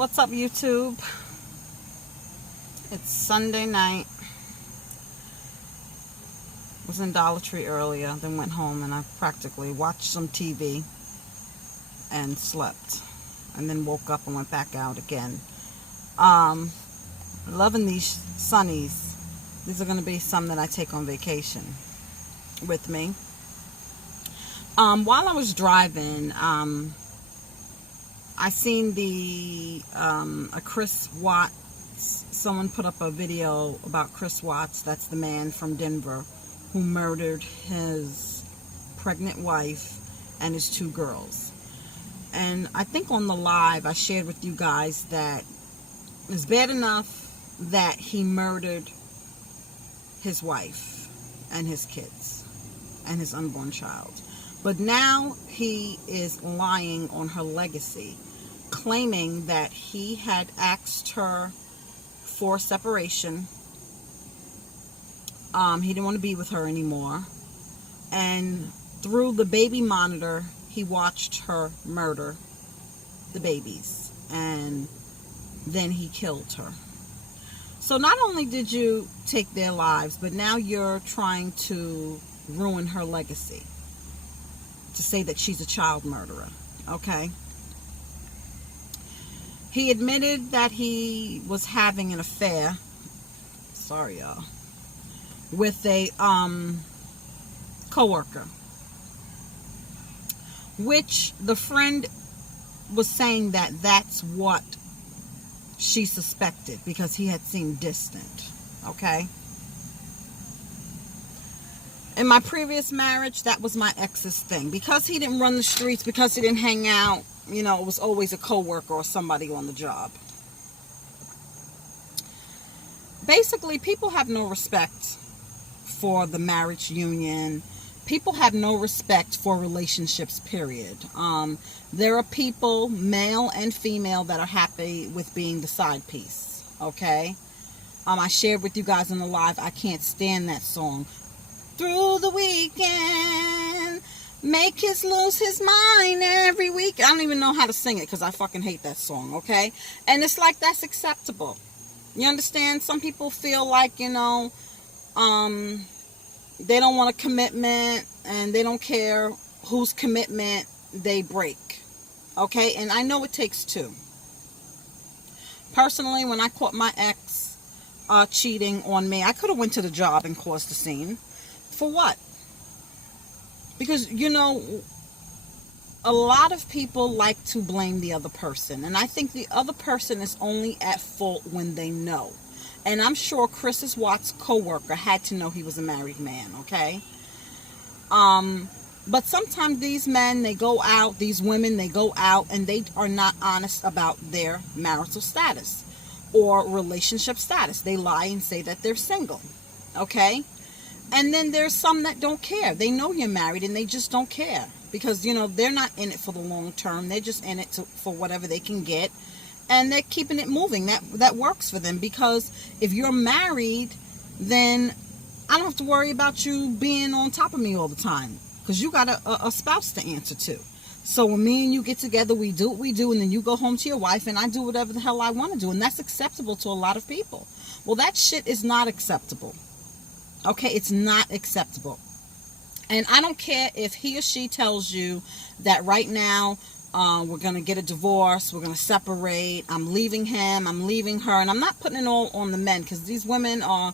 What's up, YouTube? It's Sunday night. Was in Dollar Tree earlier, then went home and I practically watched some TV and slept. And then woke up and went back out again. Loving these sunnies. These are going to be some that I take on vacation with me. While I was driving, I seen a Chris Watts. Someone put up a video about Chris Watts. That's the man from Denver who murdered his pregnant wife and his 2 girls. And I think on the live I shared with you guys that it's bad enough that he murdered his wife and his kids and his unborn child. But now he is lying on her legacy, claiming that he had asked her for separation. He didn't want to be with her anymore. And through the baby monitor, he watched her murder the babies. And then he killed her. So not only did you take their lives, but now you're trying to ruin her legacy. To say that she's a child murderer. Okay? He admitted that he was having an affair. Sorry, y'all. With a coworker. Which the friend was saying that that's what she suspected. Because he had seemed distant. Okay? In my previous marriage, that was my ex's thing. Because he didn't run the streets, because he didn't hang out, you know, it was always a coworker or somebody on the job. Basically, people have no respect for the marriage union. People have no respect for relationships, period. There are people, male and female, that are happy with being the side piece. Okay? I shared with you guys in the live, I can't stand that song. Through the weekend, make kids lose his mind every week. I don't even know how to sing it because I fucking hate that song, okay? And it's like that's acceptable. You understand? Some people feel like, you know, they don't want a commitment and they don't care whose commitment they break, okay? And I know it takes 2. Personally, when I caught my ex cheating on me, I could have went to the job and caused the scene. For what? Because, you know, a lot of people like to blame the other person. And I think the other person is only at fault when they know. And I'm sure Chris Watts' co-worker had to know he was a married man, okay? But sometimes these men, they go out, these women, they go out and they are not honest about their marital status or relationship status. They lie and say that they're single, okay? And then there's some that don't care. They know you're married and they just don't care. Because, you know, they're not in it for the long term. They're just in it for whatever they can get. And they're keeping it moving. That works for them. Because if you're married, then I don't have to worry about you being on top of me all the time. Because you got a spouse to answer to. So when me and you get together, we do what we do. And then you go home to your wife and I do whatever the hell I want to do. And that's acceptable to a lot of people. Well, that shit is not acceptable. Okay, it's not acceptable. And I don't care if he or she tells you that right now we're going to get a divorce, we're going to separate, I'm leaving him, I'm leaving her. And I'm not putting it all on the men because these women are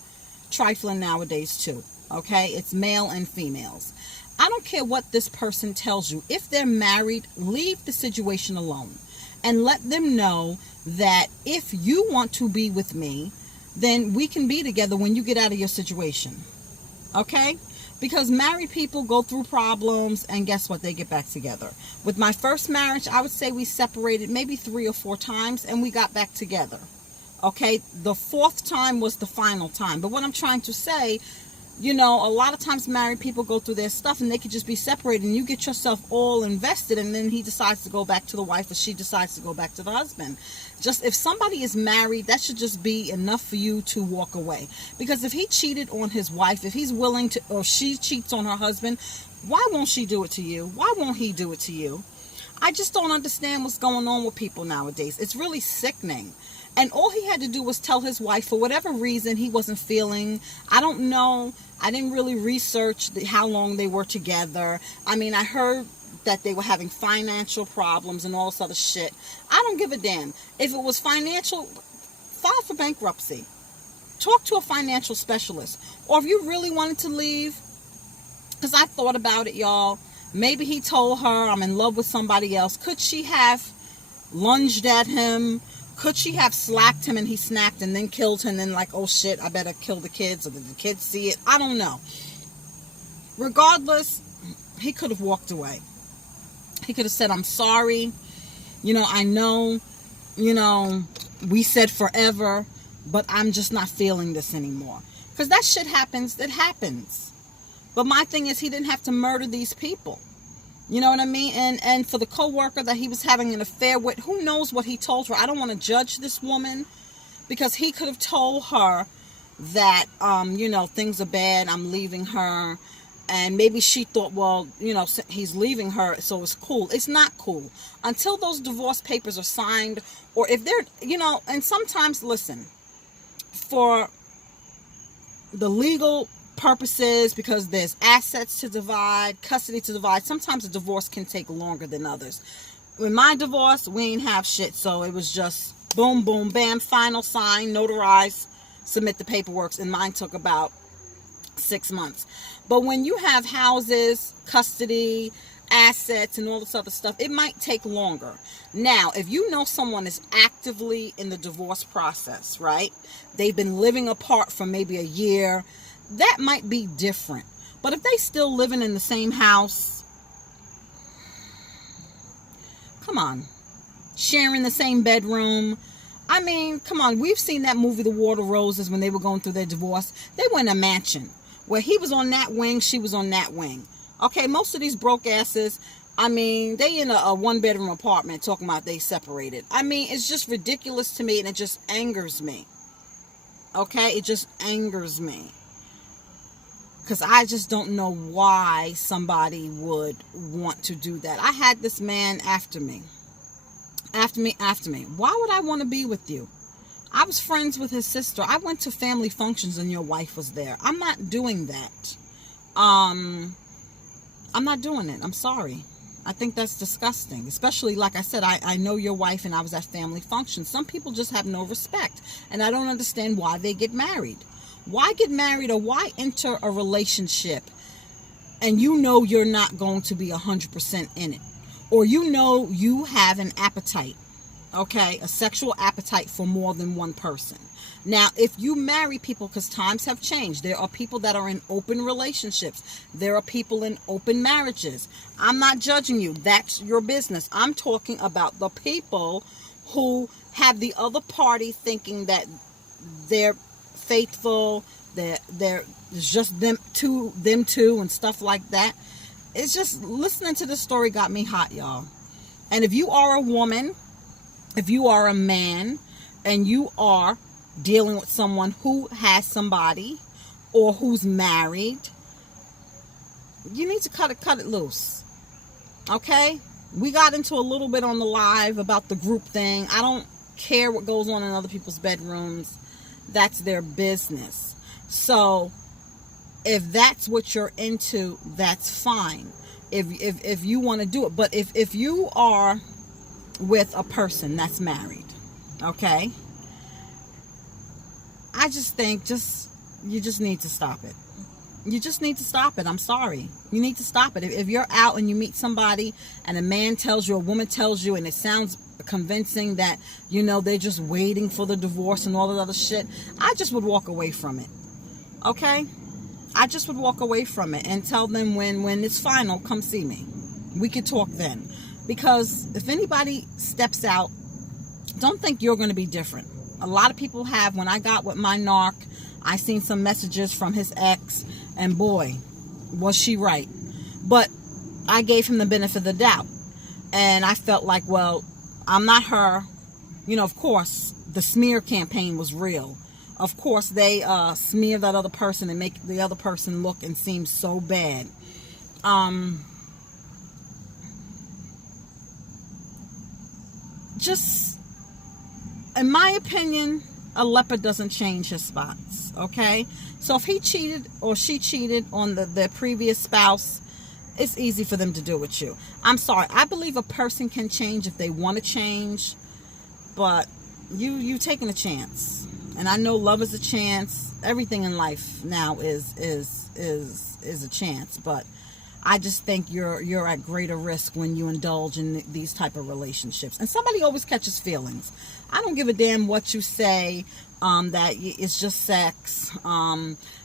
trifling nowadays too. Okay, it's male and females. I don't care what this person tells you. If they're married, leave the situation alone. And let them know that if you want to be with me, then we can be together when you get out of your situation. Okay? Because married people go through problems and guess what? They get back together. With my first marriage, I would say we separated maybe 3 or 4 times and we got back together. Okay? The 4th time was the final time. But what I'm trying to say, you know, a lot of times married people go through their stuff and they could just be separated and you get yourself all invested and then he decides to go back to the wife or she decides to go back to the husband. Just if somebody is married, that should just be enough for you to walk away. Because if he cheated on his wife, if he's willing to, or she cheats on her husband, why won't she do it to you? Why won't he do it to you? I just don't understand what's going on with people nowadays. It's really sickening. And all he had to do was tell his wife, for whatever reason, he wasn't feeling. I don't know. I didn't really research how long they were together. I mean, I heard that they were having financial problems and all this other shit. I don't give a damn. If it was financial, file for bankruptcy. Talk to a financial specialist. Or if you really wanted to leave, because I thought about it, y'all. Maybe he told her, I'm in love with somebody else. Could she have lunged at him? Could she have slapped him and he snapped and then killed him and then like, oh shit, I better kill the kids, or did the kids see it? I don't know. Regardless, he could have walked away. He could have said, I'm sorry. I know, we said forever, but I'm just not feeling this anymore. Because that shit happens. It happens. But my thing is, he didn't have to murder these people. You know what I mean? And for the co-worker that he was having an affair with, who knows what he told her? I don't want to judge this woman, because he could have told her that, things are bad, I'm leaving her. And maybe she thought, well, he's leaving her, so it's cool. It's not cool. Until those divorce papers are signed, or if they're, and sometimes, listen, for the legal purposes, because there's assets to divide, custody to divide, sometimes a divorce can take longer than others. With my divorce, we ain't have shit, so it was just boom, boom, bam, final sign, notarize, submit the paperwork, and mine took about 6 months. But when you have houses, custody, assets, and all this other stuff, it might take longer. Now, if you know someone is actively in the divorce process, right? They've been living apart for maybe a year, that might be different. But if they still living in the same house, come on, sharing the same bedroom. I mean, come on, we've seen that movie, The War of Roses, when they were going through their divorce. They were in a mansion where he was on that wing, she was on that wing. Okay, most of these broke asses, I mean, they in a one-bedroom apartment talking about they separated. I mean, it's just ridiculous to me, and it just angers me. Okay, it just angers me. Because I just don't know why somebody would want to do that. I had this man after me. Why would I want to be with you? I was friends with his sister. I went to family functions and your wife was there. I'm not doing that. I'm not doing it. I'm sorry. I think that's disgusting. Especially, like I said, I know your wife and I was at family functions. Some people just have no respect. And I don't understand why they get married. Why get married, or why enter a relationship and you're not going to be 100% in it? Or you have an appetite, okay, a sexual appetite for more than one person. Now, if you marry people, because times have changed, there are people that are in open relationships. There are people in open marriages. I'm not judging you. That's your business. I'm talking about the people who have the other party thinking that they're faithful, they're just them two, and stuff like that. It's just, listening to this story got me hot, y'all. And if you are a woman, if you are a man, and you are dealing with someone who has somebody or who's married, you need to cut it loose. Okay? We got into a little bit on the live about the group thing. I don't care what goes on in other people's bedrooms. That's their business. So if that's what you're into, that's fine. If you want to do it. But if you are with a person that's married, okay, I just think you just need to stop it. You just need to stop it. I'm sorry. You need to stop it. If you're out and you meet somebody and a man tells you, a woman tells you, and it sounds convincing that, they're just waiting for the divorce and all that other shit, I just would walk away from it. Okay? I just would walk away from it and tell them when it's final, come see me. We could talk then. Because if anybody steps out, don't think you're going to be different. A lot of people have. When I got with my narc, I seen some messages from his ex, and boy, was she right. But I gave him the benefit of the doubt. And I felt like, well, I'm not her. Of course, the smear campaign was real. Of course, they smear that other person and make the other person look and seem so bad. just, in my opinion, a leopard doesn't change his spots, okay? So if he cheated or she cheated on their previous spouse, it's easy for them to do with you. I'm sorry. I believe a person can change if they want to change, but you taking a chance. And I know love is a chance. Everything in life now is a chance, but I just think you're at greater risk when you indulge in these type of relationships. And somebody always catches feelings. I don't give a damn what you say, that it's just sex.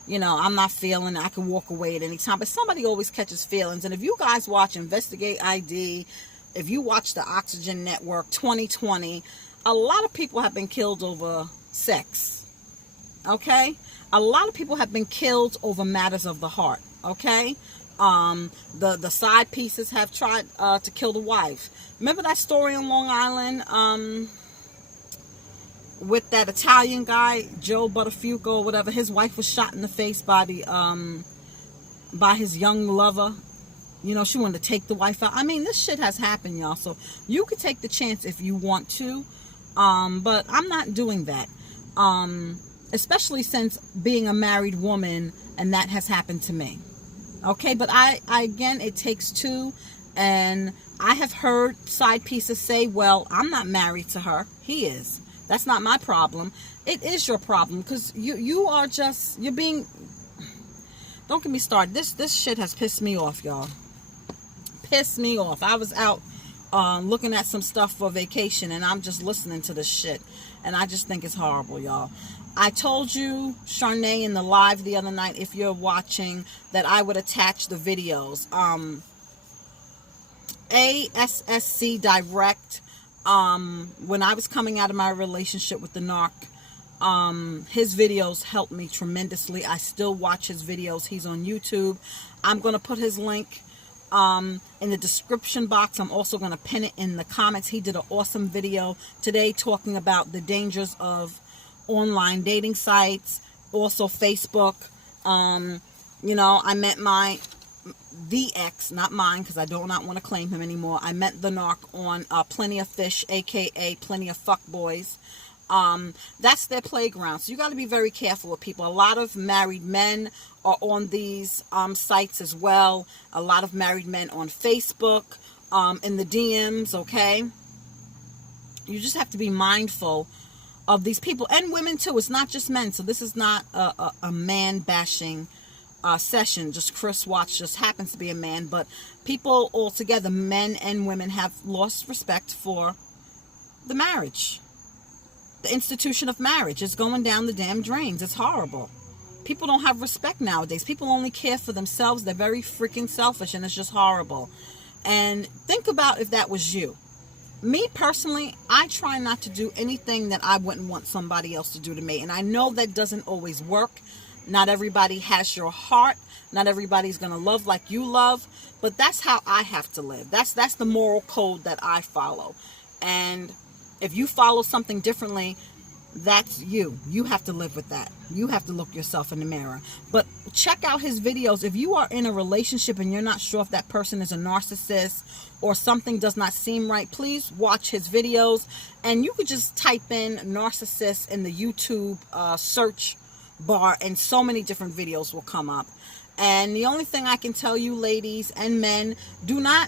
You know, I'm not feeling it. I can walk away at any time. But somebody always catches feelings. And if you guys watch Investigate ID, if you watch the Oxygen Network 2020, a lot of people have been killed over sex. Okay? A lot of people have been killed over matters of the heart. Okay? The side pieces have tried to kill the wife. Remember that story in Long Island with that Italian guy, Joe Buttafuoco or whatever? His wife was shot in the face by his young lover. You know, she wanted to take the wife out. I mean, this shit has happened, y'all. So you could take the chance if you want to, but I'm not doing that. Especially since being a married woman, and that has happened to me. Okay, but I again, it takes two, and I have heard side pieces say, well, I'm not married to her. He is. That's not my problem. It is your problem, because you're being, don't get me started. This shit has pissed me off, y'all. Pissed me off. I was out looking at some stuff for vacation, and I'm just listening to this shit, and I just think it's horrible, y'all. I told you, Charnay, in the live the other night, if you're watching, that I would attach the videos. ASSC Direct, when I was coming out of my relationship with the narc, his videos helped me tremendously. I still watch his videos. He's on YouTube. I'm going to put his link in the description box. I'm also going to pin it in the comments. He did an awesome video today talking about the dangers of online dating sites, also Facebook. You know, I met the ex, not mine, because I do not want to claim him anymore. I met the narc on Plenty of Fish, aka Plenty of Fuck Boys. That's their playground. So you got to be very careful with people. A lot of married men are on these sites as well. A lot of married men on Facebook, in the DMs, okay? You just have to be mindful of these people, and women too. It's not just men. So this is not a man bashing session. Just Chris Watts just happens to be a man, but people altogether, men and women, have lost respect for the marriage. The institution of marriage is going down the damn drains. It's horrible. People don't have respect nowadays. People only care for themselves. They're very freaking selfish, and it's just horrible. And think about if that was you. Me personally, I try not to do anything that I wouldn't want somebody else to do to me. And I know that doesn't always work. Not everybody has your heart. Not everybody's going to love like you love. But that's how I have to live. That's the moral code that I follow. And if you follow something differently, that's you. You have to live with that. You have to look yourself in the mirror. But check out his videos. If you are in a relationship and you're not sure if that person is a narcissist or something does not seem right, please watch his videos. And you could just type in narcissist in the YouTube search bar, and so many different videos will come up. And the only thing I can tell you, ladies and men, do not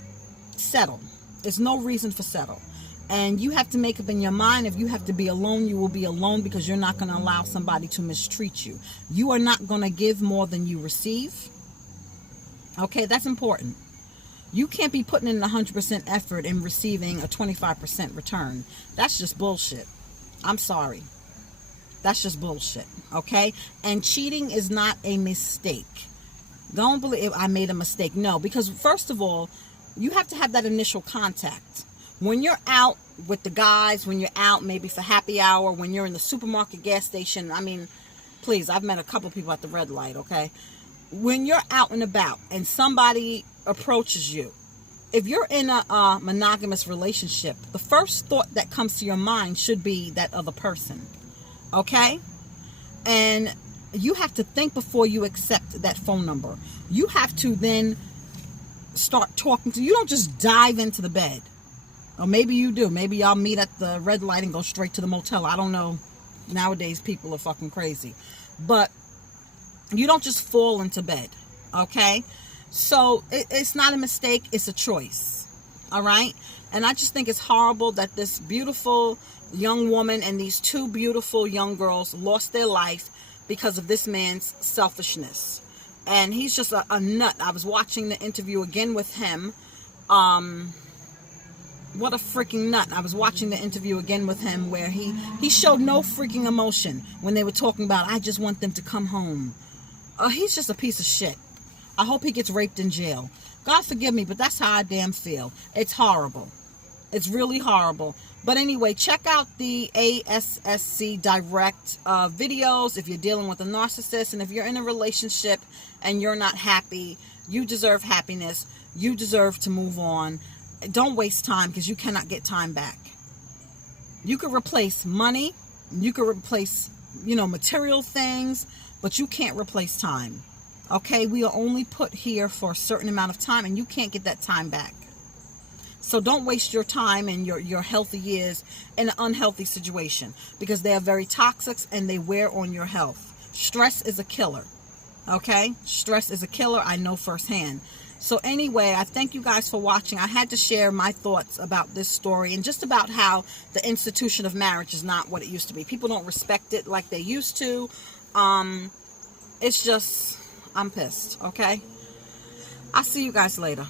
settle. There's no reason for settle. And you have to make up in your mind, if you have to be alone, you will be alone, because you're not going to allow somebody to mistreat you. You are not going to give more than you receive. Okay, that's important. You can't be putting in 100% effort and receiving a 25% return. That's just bullshit. I'm sorry. That's just bullshit. Okay? And cheating is not a mistake. Don't believe I made a mistake. No, because first of all, you have to have that initial contact. When you're out with the guys, when you're out maybe for happy hour, when you're in the supermarket, gas station, I mean, please, I've met a couple people at the red light, okay? When you're out and about and somebody approaches you, if you're in a monogamous relationship, the first thought that comes to your mind should be that other person, okay? And you have to think before you accept that phone number. You have to then start talking to, you don't just dive into the bed. Or maybe you do. Maybe y'all meet at the red light and go straight to the motel. I don't know. Nowadays, people are fucking crazy. But you don't just fall into bed, okay? So it's not a mistake. It's a choice, all right? And I just think it's horrible that this beautiful young woman and these two beautiful young girls lost their life because of this man's selfishness. And he's just a nut. I was watching the interview again with him. What a freaking nut. I was watching the interview again with him where he showed no freaking emotion when they were talking about, I just want them to come home. He's just a piece of shit. I hope he gets raped in jail. God forgive me, but that's how I damn feel. It's horrible. It's really horrible. But anyway, check out the ASSC Direct videos if you're dealing with a narcissist. And if you're in a relationship and you're not happy, you deserve happiness. You deserve to move on. Don't waste time, because you cannot get time back. You could replace money. You could replace, material things, but you can't replace time. Okay? We are only put here for a certain amount of time, and you can't get that time back. So don't waste your time and your healthy years in an unhealthy situation, because they are very toxic and they wear on your health. Stress is a killer. Okay? Stress is a killer. I know firsthand. So anyway, I thank you guys for watching. I had to share my thoughts about this story and just about how the institution of marriage is not what it used to be. People don't respect it like they used to. It's just, I'm pissed, okay? I'll see you guys later.